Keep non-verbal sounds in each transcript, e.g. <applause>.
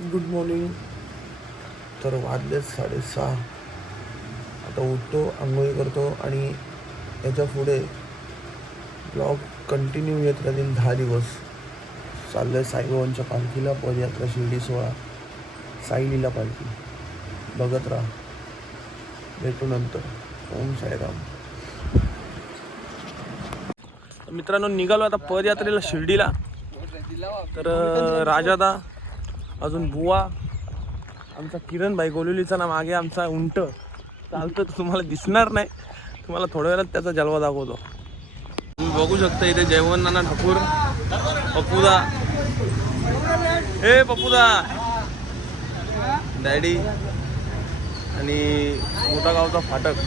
Good morning तर वाजले साडेसहा. आता उठतो आंघोळी करतो आणि याच्यापुढे ब्लॉग कंटिन्यू येत राहील दहा दिवस. चाललं आहे साईबाबांच्या पालखीला पदयात्रा शिर्डी सोहळा साईलीला पालखी. बघत राहा. भेटू नंतर. ओम साईराम. मित्रांनो निघालो आता पदयात्रेला शिर्डीला. तर राजादा अजून बुवा आमचा किरण भाई गोलुलीचा ना मागे आमचा उंट. चालतं तर तुम्हाला दिसणार नाही. तुम्हाला थोड्या वेळात त्याचा जलवा दाखवतो. तुम्ही बघू शकता इथे जयवंत नाना ठाकूर पप्पूदा. हे पप्पूदा. डॅडी आणि मोठा गावचा फाटक.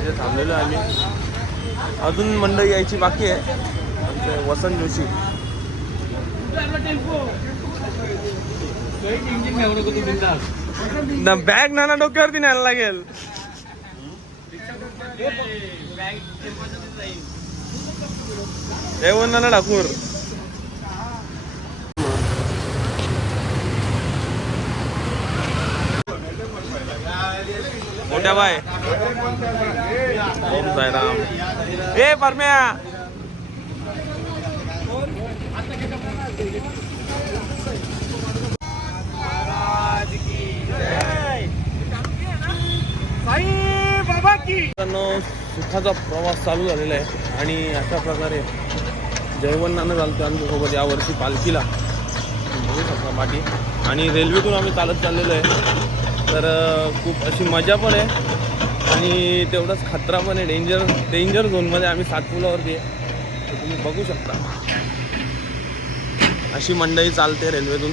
इथे थांबलेलो आम्ही. अजून मंडळी यायची बाकी आहे. आमचे वसंत जोशी. ना बॅग नाना डोक्यावरती न्यायला लागेल. जेवण नाना ठाकूर. मोठ्या बाय. ओम साईराम. ए परम्या. सुखाचा प्रवास चालू झालेला आहे. आणि अशा प्रकारे जयवंतानं चालतो आमच्यासोबत यावर्षी पालखीला. बघू शकता माटी. आणि रेल्वेतून आम्ही चालत चाललेलो आहे. तर खूप अशी मजा पण आहे. आणि तेवढंच खतरा पण आहे. डेंजर डेंजर झोनमध्ये आम्ही सातपुलावरती आहे. तर तुम्ही बघू शकता. अशी मंडई चालते रेल्वेतून.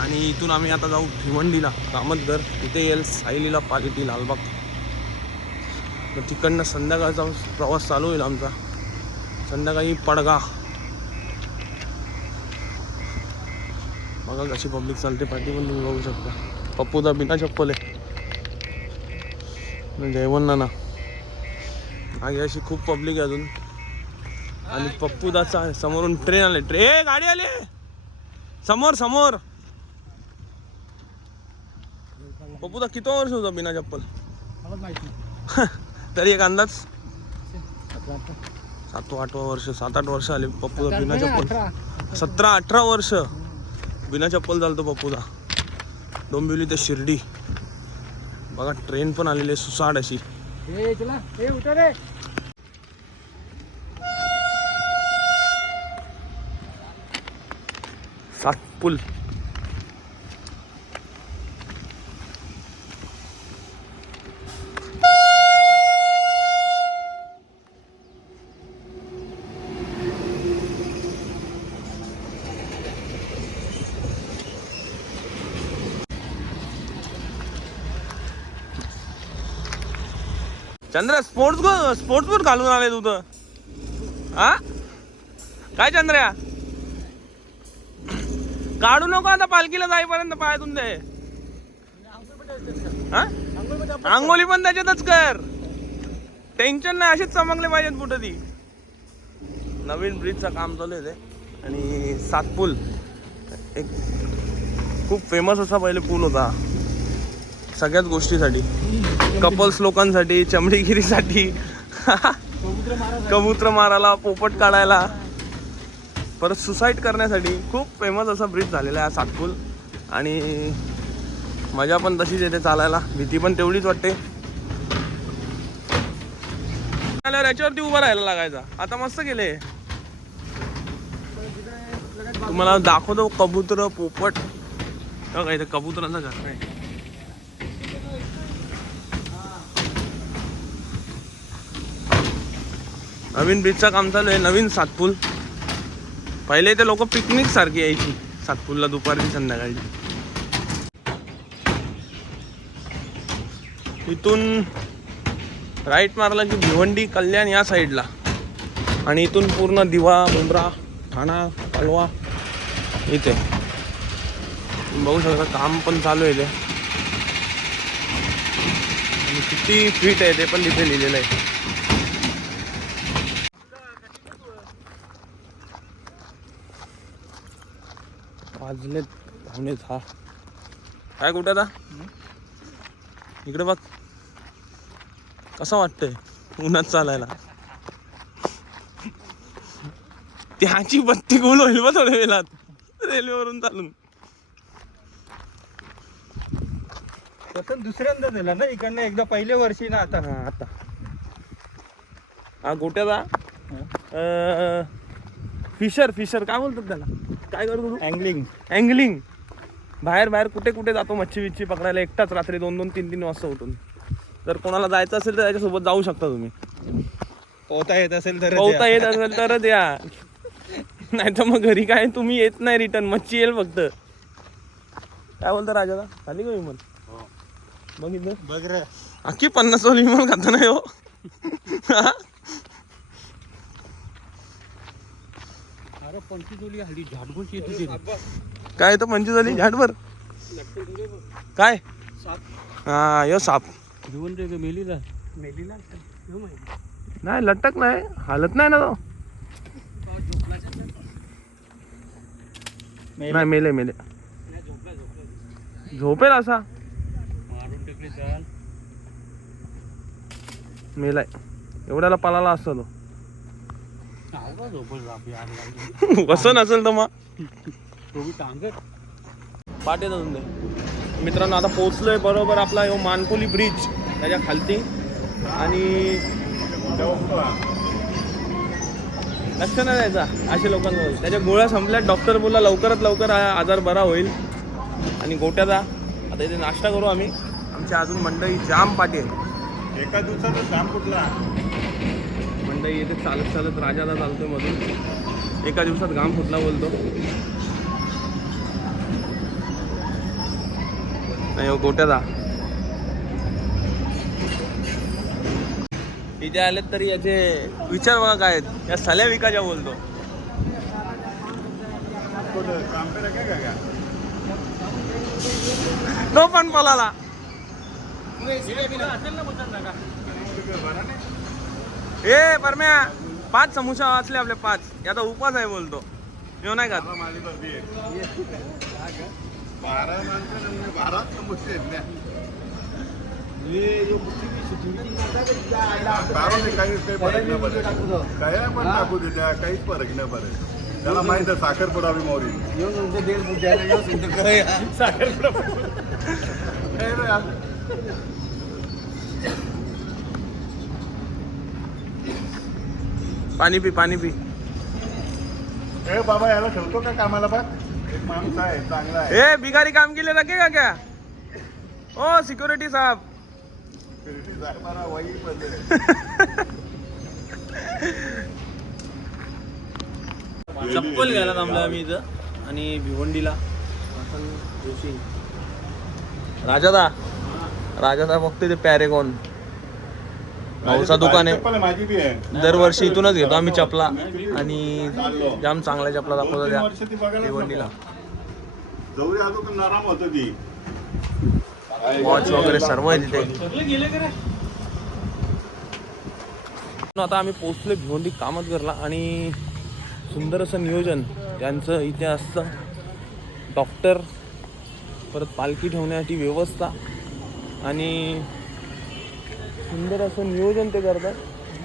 आणि इथून आम्ही आता जाऊ भिवंडीला. कामतगर तिथे येईल सायलीला पालिटी लालबाग. तर तिकडनं संध्याकाळचा प्रवास चालू होईल आमचा. संध्याकाळी पडगा. बघा कशी पब्लिक चालते पाठी पण तुम्ही बघू शकता. पप्पूदा बिना चप्पल. आहे आणि जयवंत नाना. मागे अशी खूप पब्लिक आहे अजून. आणि पप्पूदाचा आहे समोरून ट्रेन आले. ट्रेन गाडी आली. समोर समोर. पप्पूदा किती वर्ष होता बिना चप्पल? <laughs> तरी एक अंदाज. सातवा आठवा वर्ष सात आठ वर्ष आले पप्पूदा बिना चप्पल. सतरा अठरा वर्ष बिना चप्पल चालतो पप्पूदा डोंबिवली ते शिर्डी. बघा ट्रेन पण आलेली आहे सुसाड अशी. सातपुल. चंद्र स्पोर्ट्स गो स्पोर्ट्स बूट घालून आले तू तर. हा? काय चंद्र्या काढू नको आता पालखीला जाईपर्यंत पाय तुमचे हा? पण त्याच्यातच कर. टेन्शन नाही असेच चमकले पाहिजेत कुठं ती. नवीन ब्रिजचं काम चालू आहे ते. आणि सातपूल. एक खूप फेमस असा पहिले पूल होता. सगळ्याच गोष्टीसाठी. कपल्स लोकांसाठी चमडीगिरीसाठी. कबूतर मारायला पोपट काढायला. परत सुसाईड करण्यासाठी खूप फेमस असा ब्रिज झालेला आहे सातपूल आणि मजा पण तशीच येते चालायला. भीती पण तेवढीच वाटते. आल्यावर याच्यावरती उभं राहायला लागायचा. आता मस्त केले. तुम्हाला दाखवतो कबूतर पोपट. काय इथे कबुतरांचा घर नाही नवीन ब्रिजचं काम चालू आहे नवीन सातपूल. पहिले ते लोक पिकनिक सारखी यायची सातपूरला दुपारी संध्याकाळी. इथून राईट मारला की भिवंडी कल्याण या साईडला आणि इथून पूर्ण दिवा मुंब्रा ठाणा कलवा इथे. बघू शकता काम पण चालू आहे ते किती फिट आहे ते पण तिथे लिहिलेलं आहे. वाजले पाहुणे दहा काय कुठे आता? इकडे बघ. कसं वाटतंय उन्हात चालायला? त्याची बत्ती गोल होईल बा थोड्या वेळात. रेल्वेवरून चालून. तसं दुसऱ्यांदा दिला ना इकडनं? एकदा पहिल्या वर्षी ना आता. हा आता. हा गोट्याचा फिशर फिशर. काय बोलतात त्याला? काय करतो तू? अँगलिंग अँगलिंग बाहेर बाहेर कुठे कुठे जातो मच्छी बिच्छी पकडायला? एकटाच रात्री दोन दोन तीन तीन वाजता उठून. जर कोणाला जायचं असेल तर त्याच्यासोबत जाऊ शकता तुम्ही. पोहता येत असेल तर पोहता येत असेल तरच या. नाही तर मग घरी काय? तुम्ही येत नाही रिटर्न मच्छी येईल फक्त. काय बोलतो राजाला? झाली का विमल? बघितलं? बघ रे. अख्खी पन्नास वाली विमल खाता नाही हो हा? अरे पंचवीस ओली हल्ली झाडगोश येत होती काय तर पंचवीस झाली झाडभर? काय? हा यो साप. घेऊन रे मेलीला. मेलीला? नाही लटक नाही. हालत नाही ना तो. नाही मेले मेले. झोपेल असा. मारून टेकली चाल. मेलाय. एवढ्याला पलाला असतो तो. कसं नसेल <laughs> तर मग. तुमचे मित्रांनो आता पोहोचलोय बरोबर आपला यो मानकोली ब्रिज त्याच्या खालती. आणि लक्ष नाही द्यायचा असे लोकांवर. त्याच्या गोळ्या संपल्या डॉक्टर बोलला लवकरात लवकर आजार बरा होईल. आणि गोट्याचा. आता इथे नाश्ता करू आम्ही. आमची अजून मंडई जाम आहे एका दिवसाचा जाम कुठला? मंडई येते चालत चालत राजाला चालतोय मधून. एका दिवसात घाम फुटला बोलतो. नाही हो गोट्याचा इथे आलेत तरी याचे विचार बघा काय आहेत. या सल्या विकाच्या बोलतो. तो पण पलाला ए परम्या पाच समोसा वाचले आपले पाच. याचा उपास आहे बोलतो. येऊ नाही का माझी बर्दी आहे. बारा माणसं म्हणजे बारा समोसे आहेत ना पडत. काय पण टाकू दे त्या काहीच फरक नाही पडत. त्याला माहीत आहे साखर पुरावी मोरी. साखर पाणी पी पाणी पी. ए बाबा याला ठेवतो का कामाला बघ एक माणूस आहे चांगला आहे. ए बिगारी काम के लिए रखेगा क्या? ओ सिक्योरिटी साहब. साहेबाला वही पडले चप्पल घ्यायला थांबलो आम्ही इथं आणि भिवंडीला. आपण जोशी राजादा राजादा बघतोय ते पॅरेगॉन भाऊचा दुकान आहे. चप्पल माझी बी आहे. दरवर्षी इथूनच घेतो आम्ही चपला. आणि जाम चांगल्या चपला दाखवतो त्या भिवंडीला. नको. जवळ आलो तर नरम होत ती. वॉच वगैरे सर्व आहे तिथे. आता आम्ही पोचलो भिवंडी कामतगरला आणि सुंदर असं नियोजन त्यांचं इथे असतं डॉक्टर परत पालखी ठेवण्यासाठी व्यवस्था आणि सुंदर असं नियोजन ते करतात.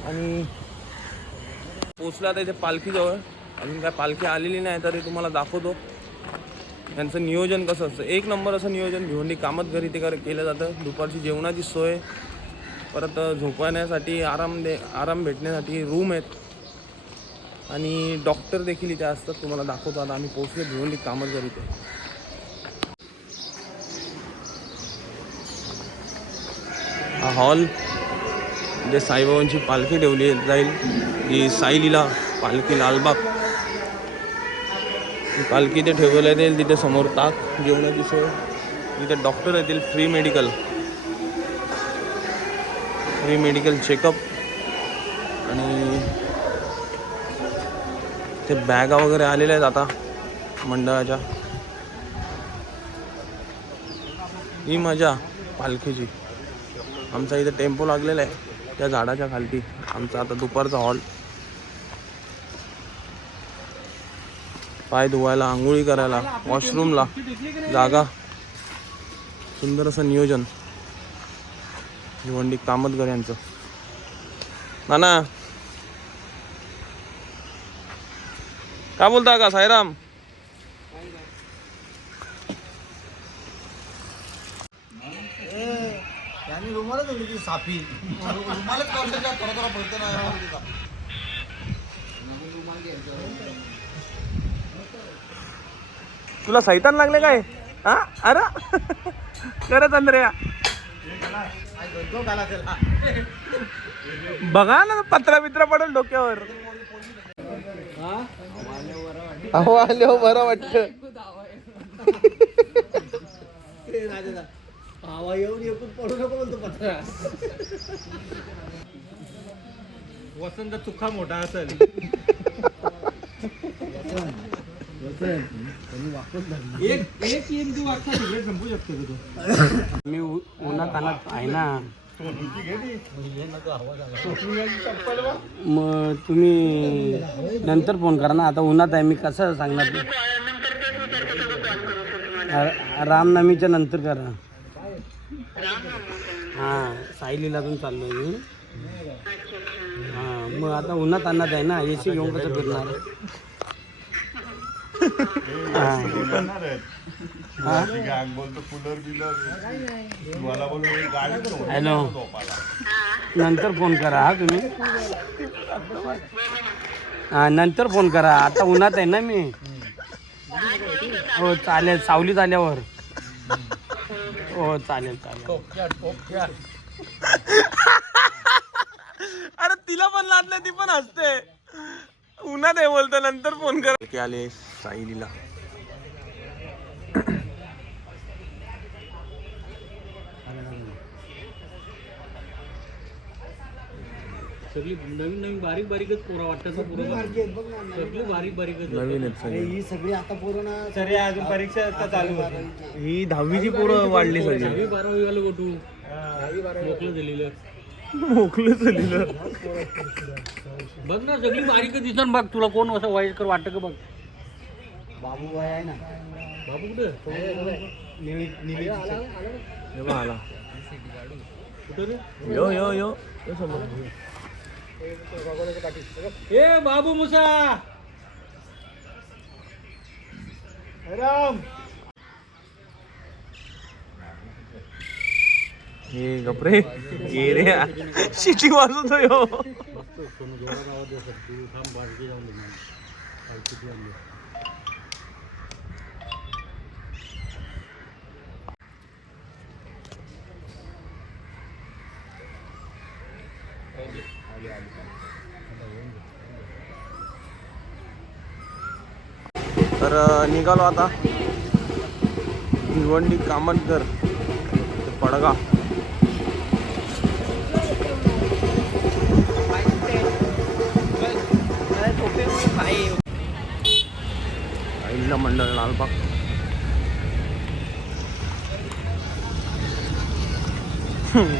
आणि पोचला आता इथे पालखीजवळ. अजून काय पालखी आलेली नाही तरी तुम्हाला दाखवतो. त्यांचं नियोजन कसं असतं? एक नंबर असं नियोजन भिवंडी कामत घरी ते कर- केलं जातं. दुपारची जेवणाची सोय. परत झोपण्यासाठी आराम दे आराम भेटण्यासाठी रूम आहेत. आणि डॉक्टर देखील इथे असतात तुम्हाला दाखवतो. आता आम्ही पोचले भिवंडी कामत घरी ते. हा हॉल जे साईबाबांची पालखी ठेवली जाईल ही साईलीला पालखी लालबाग. पालखी ते ठेवल्या जाईल तिथे समोर ताक जेवणाची सोय. तिथे डॉक्टर येतील free medical free medical checkup आणि ते बॅगा वगैरे आलेल्या आहेत आता मंडळाच्या. ही मजा पालखीची. आमचा इथे टेम्पो लागलेला आहे. त्या झाडाच्या खालती. आमचा आता दुपारचा हॉल. पाय धुवायला आंघोळी करायला वॉशरूमला जागा. सुंदर असं नियोजन. भिवंडी कामतकर यांचं. नाना. काय बोलता का साईराम? रुमालच होती ती सापी रुमालच थोडा थोडा पडतो ना तुला सैतान लागले काय? हा? अरे! खरंच अंद्रया बघा ना पत्रा बित्रा पडेल डोक्यावर. अहो आले हो बरं वाटत. हवा येऊन एकूण पडू नको बोलतो पत्रा. वसंत चुका मोठा असेल. एक एक एक तू वाटता सिगरेट संपू शकतो का तू? मी उन्हात आणत आहे ना? मग तुम्ही नंतर फोन करा ना. आता उन्हात आहे मी कसं सांगणार? ते रामनवमीच्या नंतर करा. हां सायलीलातून चाललोय मी. हां मग आता उन्हात आणत आहे ना ए सी घेऊन कसं फिरणार? हॅलो नंतर फोन करा हा तुम्ही. हा नंतर फोन करा. आता उन्हात आहे ना मी. हो चालेल सावलीत आल्यावर. हो चालेल चालेल. <laughs> अरे तिला पण लादलं ती पण हसते. उन्हात आहे बोलतो नंतर फोन कर. की आले साईलीला सगळी नवीन नवीन बारीक बारीकच पोरं वाटतात सगळी बारीक बारीकच नवीन आहेत सगळे. ही सगळी आता पोरं तरी अजून परीक्षा आता चालू होती. ही दहावीची पोरं वाढली सगळी. दहावी बारावी वाले गोटू. मोकळं दिलेलं मोकलं झालेलं. बघ ना सगळी बारीकच दिसणार बघ तुला कोण असं वयस्कर वाटतं का बघ? बाबू बाय आहे ना. बाबू कुठं? निळी निळी हे बघ आला. कुठं रे? यो यो यो. यो समोर. ए बाबू मुसा. राम. हे गपरे. ये रे शिटी वाजवतो यो तर निघालो आता. भिवंडी कामतगर पडगा. मंडळ लालबाग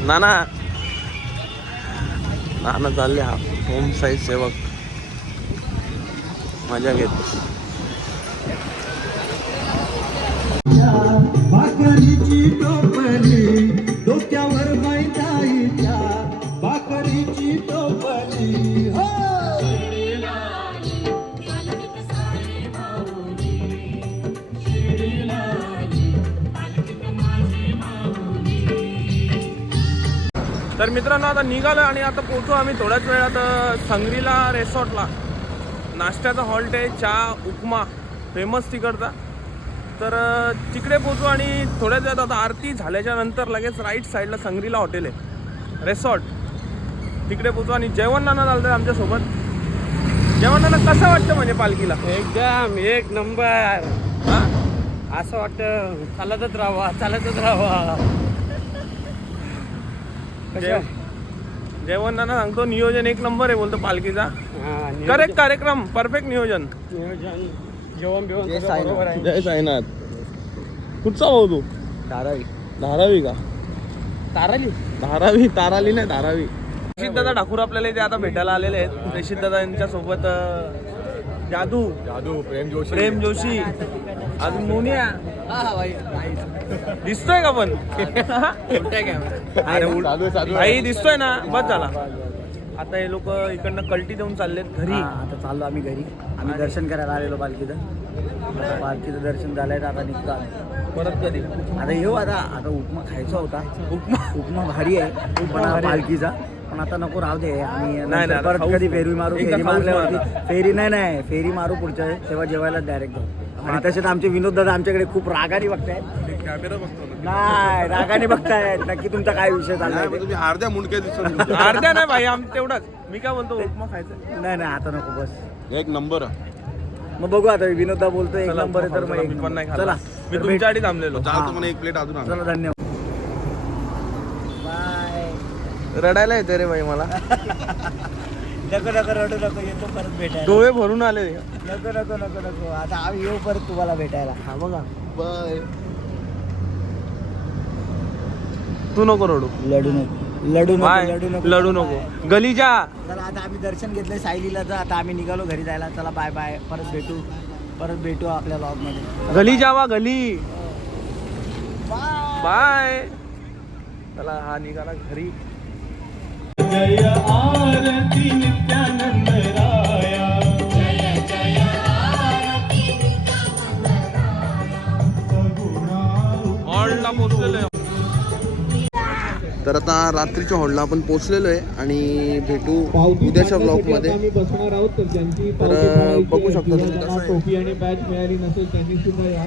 नाना. नाना चालले हा. होम साई सेवक. मजा घेत. भाकरीची टोपली डोक्यावर मैदाईच्या भाकरीची टोपली. हो! तर मित्रांनो आता निघालो आणि आता पोहोचू आम्ही थोड्याच वेळात संग्रीला रेसॉर्टला नाश्त्याचा हॉल्ट आहे चहा उपमा फेमस तिकडचा. तर तिकडे पोहोचू आणि थोड्याच वेळात आता आरती झाल्याच्यानंतर लगेच राईट साईडला संग्रीला हॉटेल आहे. रेसॉर्ट तिकडे पोहोचू आणि जेवण नाना चालतं आमच्यासोबत जेवण नाना कसं वाटतं म्हणजे पालखीला? एकदम एक नंबर. हा? असं वाटतं चालतच राहावा चालतच राहावा. जेव- जेवण नाना सांगतो नियोजन एक नंबर आहे बोलतो पालखीचा. हा, करेक्ट कार्यक्रम परफेक्ट नियोजन. नियोजन. जेवण बिवण सगळं बरोबर आहे. जय साईनाथ. कुठचा भाऊ तू? धारावी. धारावी का? ताराली धारावी ताराली नाही धारावी. प्रेषित दादा ठाकूर आपल्याला इथे आता भेटायला आलेले आहेत. प्रेषित दादा यांच्या सोबत अं, जादू. जादू प्रेम जोशी. प्रेम जोशी. अजून मोनिया दिसतोय का पण? <laughs> अरे उल- चालू आहे. भाई दिसतोय ना? बस झाला. आता हे लोक इकडनं कल्टी देऊन चाललेत घरी. हा, आता चाललो आम्ही घरी. आम्ही दर्शन करायला आलेलो पालखीचं. पालखीचं दर्शन झालंय आता निघतो आम्ही. परत कधी? आता येऊ आता. आता उपमा खायचा होता. उपमा? उपमा भारी आहे उपमा पालखीचा. पण आता नको राहू दे. आता परत कधी. फेरी मारू फेरी मारल्यावरती फेरी नाही नाही. फेरी मारू पुढच्या तेव्हा जेवायला डायरेक्ट जाऊ. आणि तसेच आमचे विनोद दादा आमच्याकडे खूप रागाने बघतायत. कॅमेरा बघतो नाही रागाने बघतायत नक्की तुमचा काय विषय चाललाय नाही, पण ते. तुम्ही अर्ध्या मुंडक्या दिसत <laughs> अर्ध्या नाही भाई आम तेवढाच. मी काय बोलतो उपमा खायचा? नाही नाही आता नको बस. एक नंबर. मग बघू आता विनोददा बोलतो एक चला, नंबर आहे तर मग चला, एक मी पण नाही नंबर. खाल्ला. चला मी तर तुमच्या आधी थांबलेलो चाल तुम्हाला एक प्लेट अजून आणा. चला धन्यवाद. बाय. रडायला येते रे भाई मला. नको नको रडू नको येतो परत भेटायला. डोळे भरून आले. नको नको नको नको आता आम्ही येऊ परत तुम्हाला भेटायला. हा बघा. तू नको रडू. लडू नको. लडू नको लडू नको. लडू नको. गलीजा. चला आता आम्ही दर्शन घेतलंय सायलीला तर आता आम्ही निघालो घरी जायला. चला बाय बाय. परत भेटू. परत भेटू आपल्या लॉगमध्ये गली जावा गली. बाय चला हा निघाला घरी. तर आता रात्रीच्या हॉलला आपण पोहोचलेलो आहे आणि भेटू उद्याच्या आहोत तर बघू शकता. टोपी आणि बॅच मिळाली नसेल त्यांनी सुद्धा या.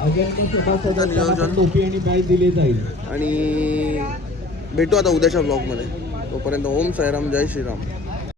अजून सभासद तुमचं नियोजन. टोपी आणि बॅच दिली जाईल. आणि भेटू आता उद्याच्या ब्लॉगमध्ये तोपर्यंत ओम साईराम जय श्रीराम.